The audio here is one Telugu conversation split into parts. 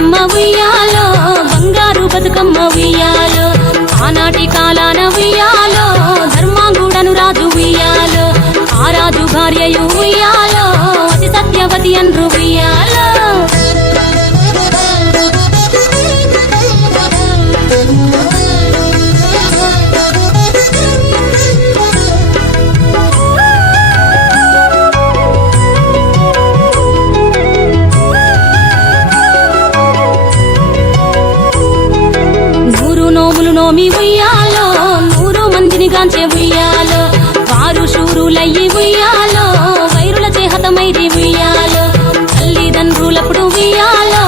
బతుకమ్మ ఉయ్యాలో బంగారు బతుకమ్మ ఉయ్యాలో ఆనాటి కాలాన ఉయ్యాలో ధర్మాంగుడను రాజు ఉయ్యాలో ఆ రాజు భార్యయు ఉయ్యాలో అతి సత్యవతి అన్రు ఉయ్యాలో నోమి ఉయ్యాలో 100 మందిని గాంచే ఉయ్యాలో వారు శూరులయ్యి ఉయ్యాలో వైరుల చేహతమైరి ఉయ్యాలో తల్లిదండ్రులప్పుడు ఉయ్యాలో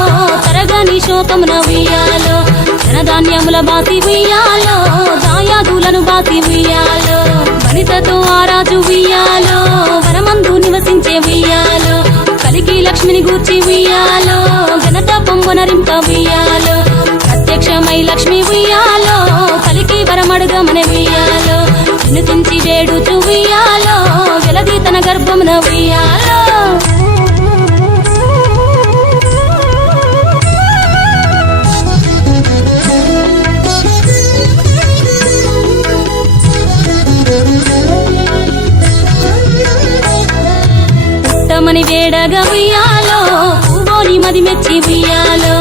తరగని శోకమున ఉయ్యాలో ధనధాన్యముల బాసి ఉయ్యాలో దాయాదులను బాసి ఉయ్యాలో వనితతో ఆరాజు ఉయ్యాలో వనమందు నివసించే ఉయ్యాలో కలికి లక్ష్మిని గూర్చి ఉయ్యాలో ఘనత పొంగొనరింప ఉయ్యాలో ప్రత్యక్షమై లక్ష్మి ఉయ్యాలో కలికి వరమడుగమన ఉయ్యాలో వినుతించి వేడుచు ఉయ్యాలో వెలది తన గర్భమున ఉయ్యాలో పుట్టమని వేడగా ఉయ్యాలో పూవోని మది మెచ్చి ఉయ్యాలో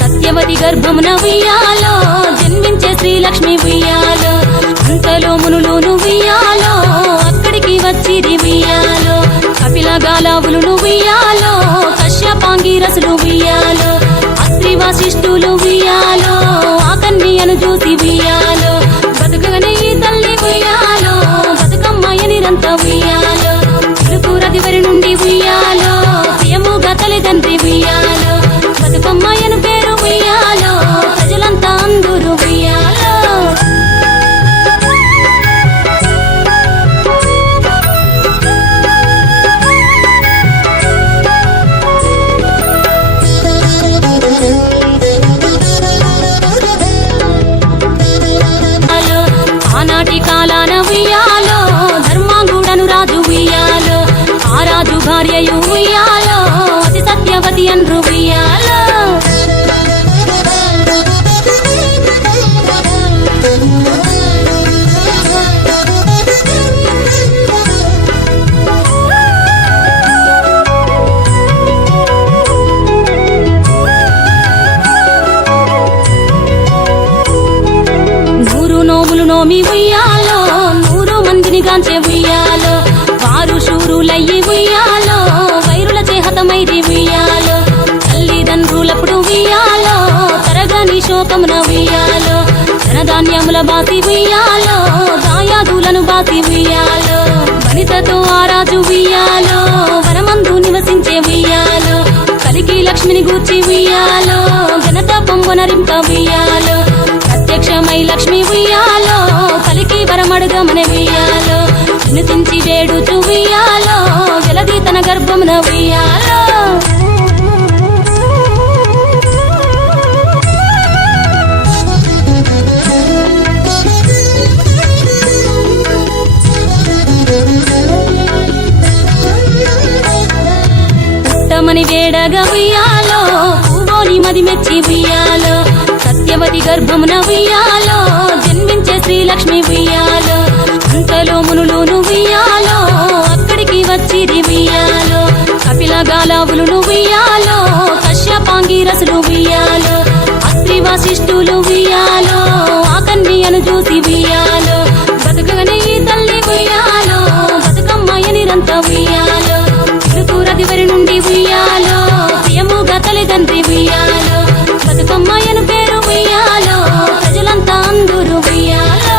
సత్యవతి గర్భమున ఉయ్యాలో జన్మించే శ్రీలక్ష్మి ఉయ్యాలో అంతలో మునులును ఉయ్యాలో అక్కడికి వచ్చిరి ఉయ్యాలో కపిల గాలావులు ఉయ్యాలో కశ్యపాంగిరసులు ఉయ్యాలో అస్త్రి వాసిష్ఠులు ఉయ్యాలో ఆ కన్యను చూసి ఉయ్యాలో బతుకగనే ఈ తల్లి ఉయ్యాలో బతుకమ్మయ్యనిరంత ఉయ్యాలో పిలుపురదివరి నుండి ఉయ్యాలో ప్రియముగా తల్లిదండ్రి ఉయ్యాలో బతుకమ్మయ్యను పేరు ఉయ్యాలో ప్రజలంతా అందరూ ఉయ్యాలో ఆనాటి కాలాన ఉయ్యాలో ధర్మాంగుడను రాజు ఉయ్యాలో ఆ రాజు భార్యయు ఉయ్యాలో అతి సత్యవతి అన్రు ఉయ్యాలో నోమి ఉయ్యాలో 100 మందిని గాంచే ఉయ్యాలో వారు శూరులయ్యి ఉయ్యాలో వైరుల చేహతమైరి ఉయ్యాలో తల్లిదండ్రులప్పుడు ఉయ్యాలో తరగని శోకమున ఉయ్యాలో ధనధాన్యముల బాసి ఉయ్యాలో దాయాదులను బాసి ఉయ్యాలో వనితతో ఆరాజు ఉయ్యాలో వనమందు నివసించే ఉయ్యాలో కలికి లక్ష్మిని గూర్చి ఉయ్యాలో ఘనత పొంగొనరింప ఉయ్యాలో ప్రత్యక్షమై లక్ష్మి ఉయ్యాలో కలికి వరమడుగమన ఉయ్యాలో వినుతించి వేడుచు ఉయ్యాలో వెలది తన గర్భమున ఉయ్యాలో పుట్టమని వేడగా ఉయ్యాలో పూవోని మది మెచ్చి ఉయ్యాలో సత్యవతి గర్భమున ఉయ్యాలో జన్మించే శ్రీలక్ష్మి ఉయ్యాలో అంతలో మునులును ఉయ్యాలో అక్కడికి వచ్చిరి ఉయ్యాలో కపిల గాలావులు ఉయ్యాలో కశ్యపాంగిరసులు ఉయ్యాలో అస్త్రి వాసిష్ఠులు ఉయ్యాలో ఆ కన్యను చూసి ఉయ్యాలో బతుకగనే ఈ తల్లి ఉయ్యాలో బతుకమ్మయ్యనిరంత ఉయ్యాలో పిలుపురదివరి నుండి ఉయ్యాలో ప్రియముగా తల్లిదండ్రి ఉయ్యాలో బతుకమ్మయ్యను పేరు ఉయ్యాలో ప్రజలంతా అందరూ ఉయ్యాలో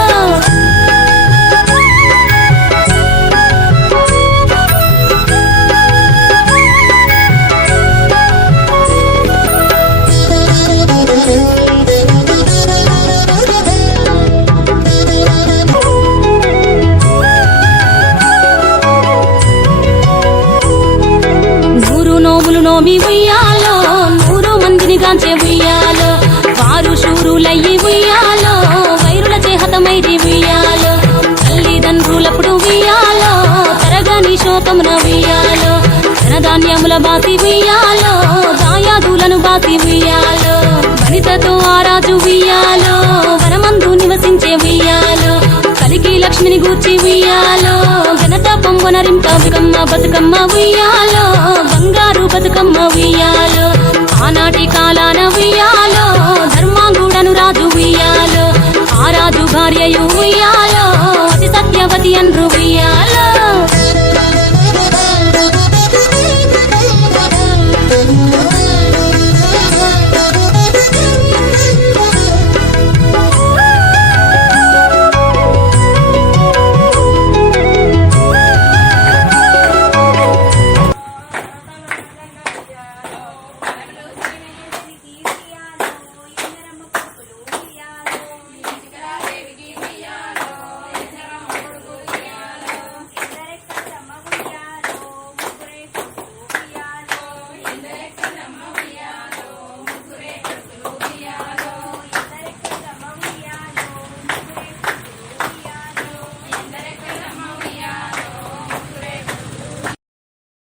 నోమి ఉయ్యాలో 100 మందిని గాంచే ఉయ్యాలో వారు శూరులయ్యి ఉయ్యాలో వైరుల చేహతమైరి ఉయ్యాలో తల్లిదండ్రులప్పుడు ఉయ్యాలో తరగని శోకమున ఉయ్యాలో ధనధాన్యముల బాసి ఉయ్యాలో దాయాదులను బాసి ఉయ్యాలో ఉయ్యాలో ఘనత పొంగొనరింప బతుకమ్మ ఉయ్యాలో బంగారు బతుకమ్మ ఉయ్యాలో ఆనాటి కాలాన ఉయ్యాలో ధర్మాంగుడను రాజు ఉయ్యాలో ఆ రాజు భార్యయు ఉయ్యాలో